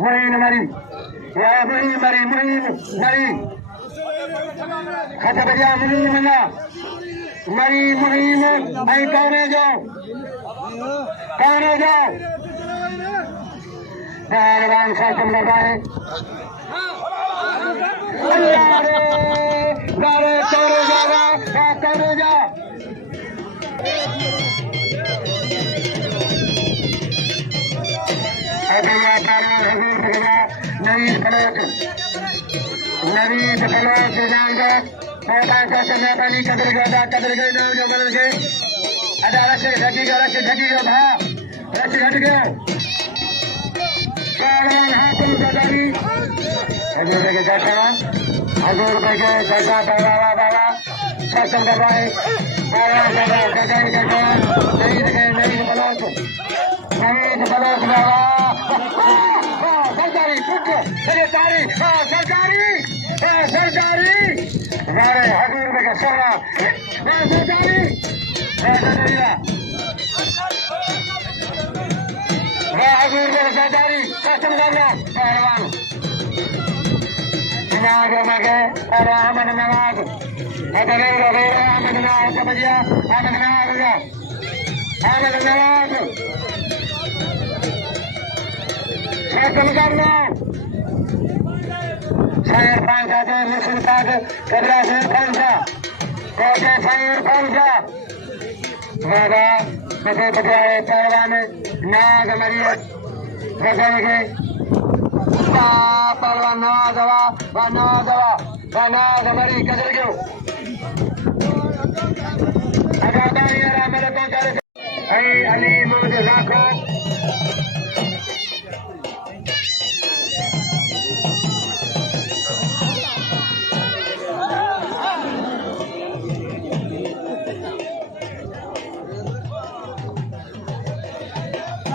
मुहीन मरी या मुहीन मरी मुहीन मरी खत बजा मुहीन मना मरी मुहीन आई कौने जाओ पहलवान शासन लगाए गारे तोरे जावा करे जा नवीन कलोच जाएंगे पानी कदर गए जो बदल गए अदा रश ढकी गया भा रश हट गया पहलवान हाथों गदारी हजूर के जैसा हजूर के जैसा बाबा शासन कर रहा है नवीन कलोच बाबा सरकारी हमारे हजूर में सोना सरकारी हजूर में सरकारी शासन करना पहलवान में गए और अहमद नवाज अहमद नवाज शासन करना शायर पांचा थे मुस्लिम पाक कबरा से पांचा कोटे शायर पांचा बाबा बसे बजाए पहलवान नाग मरियत बजाएंगे पहलवान नाग मरी कदर गयो अदादारी मेरे को करे अली मुझे लाखों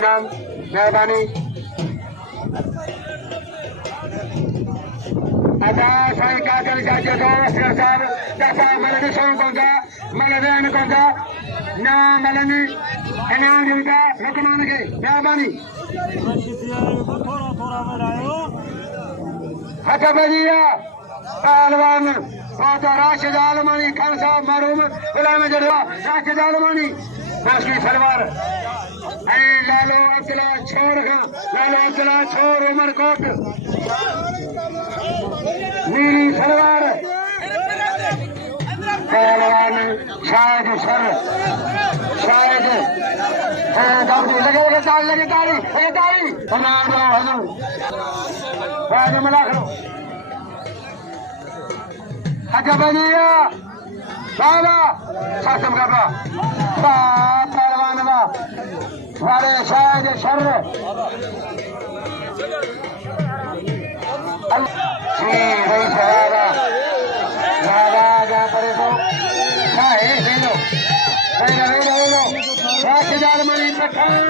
मेहरबानी अदा साईं काजल जाके साहब दफा मलनी सोन कोंगा मलवेन कोंगा ना मलनी इनाम मिलता रुकमान के मेहरबानी हथ बजिया पहलवान राशिद आलमानी खान साहब मरूम गुलाम जड़वा राशिद आलमानी बाकी सलवार लालो अब्दुल्ला छोड़ उमरकोट नीली सलवार पहलवान शायद लगे ताली मिला करो अच्छा बनिया बाबा शासन कर पहलवान वाले शायद शर पड़े तो राशिदार मणि पठान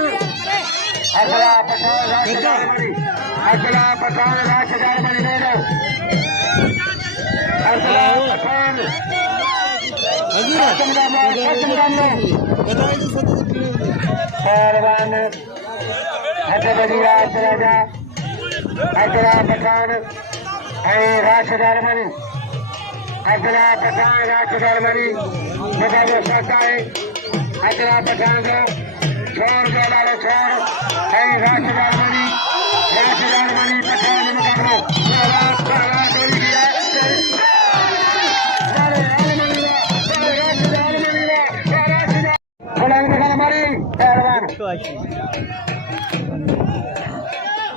अगला पठान राशिदार मणि ले लो अगला पठान पहलवान राजा अगला पठान राशिदार मणि अगला पठान राशिदार मणि जगह वो सकता है अगला पठान को छोड़ दो लालो छोड़ राशिदार मणि पठान मुकाबला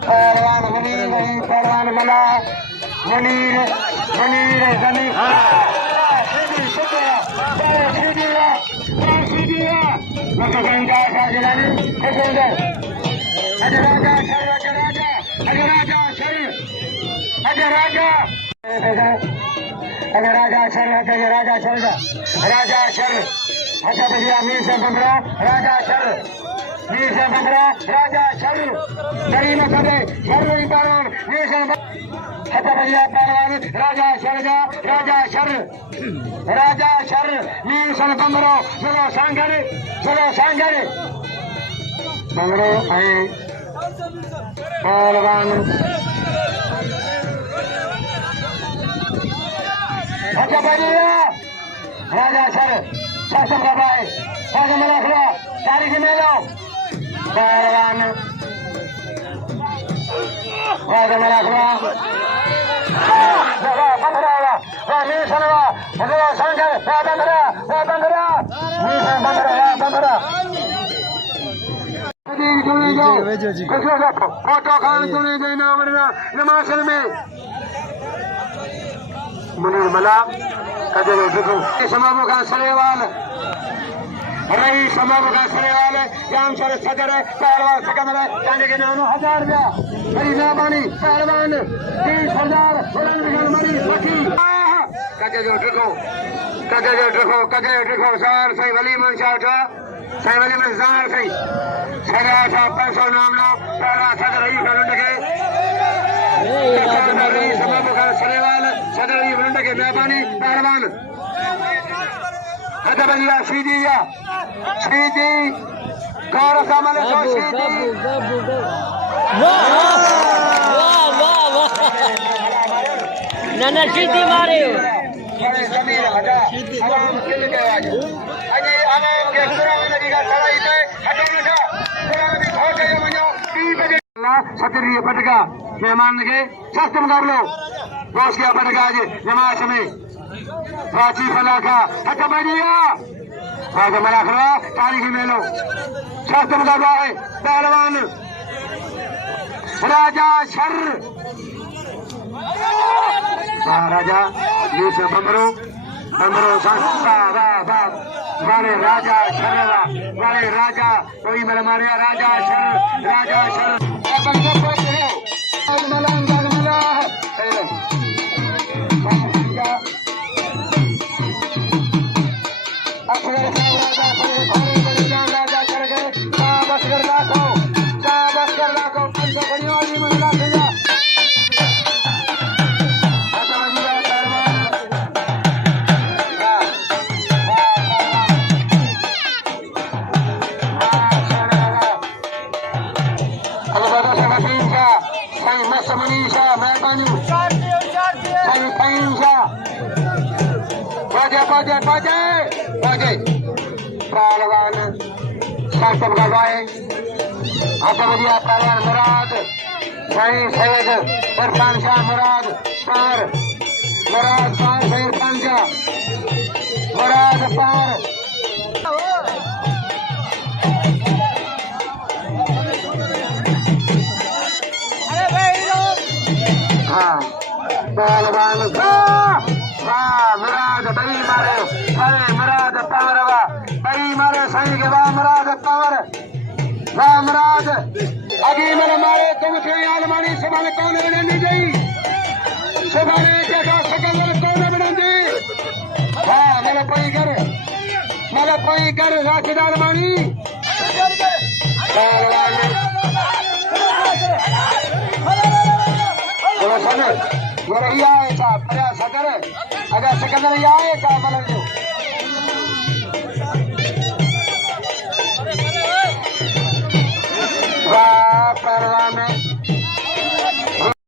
पहलवान पहलवान मला मुनीर जमीन राजा शर अच्छा भैया मीर से बंदरा राजा शर गरीब सदे शर पहलवान अच्छा भैया पहलवान राजा शर मीर सन बंदरो चलो सांगरे बंगरो पहलवान अच्छा बढ़िया राजा सर शासन का भाई राजा मना खड़ा तारीख में लो पहलवान राजा मना खड़ा फोटो खान सुनी देना नमाशन में मुनीर मला कदर समाबो का सरेवाल रही समाबो का सरेवाल जाम सर सदर पहलवान सकंदर जाने के नाम 1000 रुपया मेरी मेहरबानी पहलवान 30,000 बुलंद बिगल मरी सखी कदे जो देखो सर सही वली मन शाह सही वली मन जार सही सदा सा 500 नाम लो पहला सदर रही बुलंद के समाबो का सरेवाल सदर रही बुलंद के मेहरबानी पहलवान अच्छा बलिया सीधी गौर कमल सीधी ना सीधी मारे जमीन हटा आवाम के लिए आज अजय आवाम के कुरान नबी का सराय पे हटो बेटा कुरान भी हो गए मनो 3 बजे अल्लाह सतरी पटका मेहमान के सस्त मुकाबलो दोस्त के पटका आज नमाज में प्राची फला का अच्छा बढ़िया राजा मना खड़ा तारीख में लो सस्त मुकाबला है पहलवान राजा शर राजा ये से बमरो संस्था वाले राजा शरवा वाले राजा कोई मेरे मारे राजा शर अपन सब बोलते हो मला राजा शर गए बस कर रखो पंच बनियों वाली महिला भैया मनीषा मेहरबानी बजे पहलवान शासन गवाए हथबदिया पहलवान मुराद सही सैयद इरफान शाह मुराद पार सही इरफान शाह मुराद पार पहलवान मुराद बड़ी मारे अरे मुराद पावरवा बड़ी मारे सही के मुराद पावर मुराद अभी मेरे मारे तुम थे आलमानी सुबह कौन बनानी गई सुबह जगह सकंदर कौन बनानी हाँ मेरे कोई कर राशिद आलमानी पहलवान ये आए था पर्या सदर अगर सिकंदर आए था बलन जो वाह पहलवान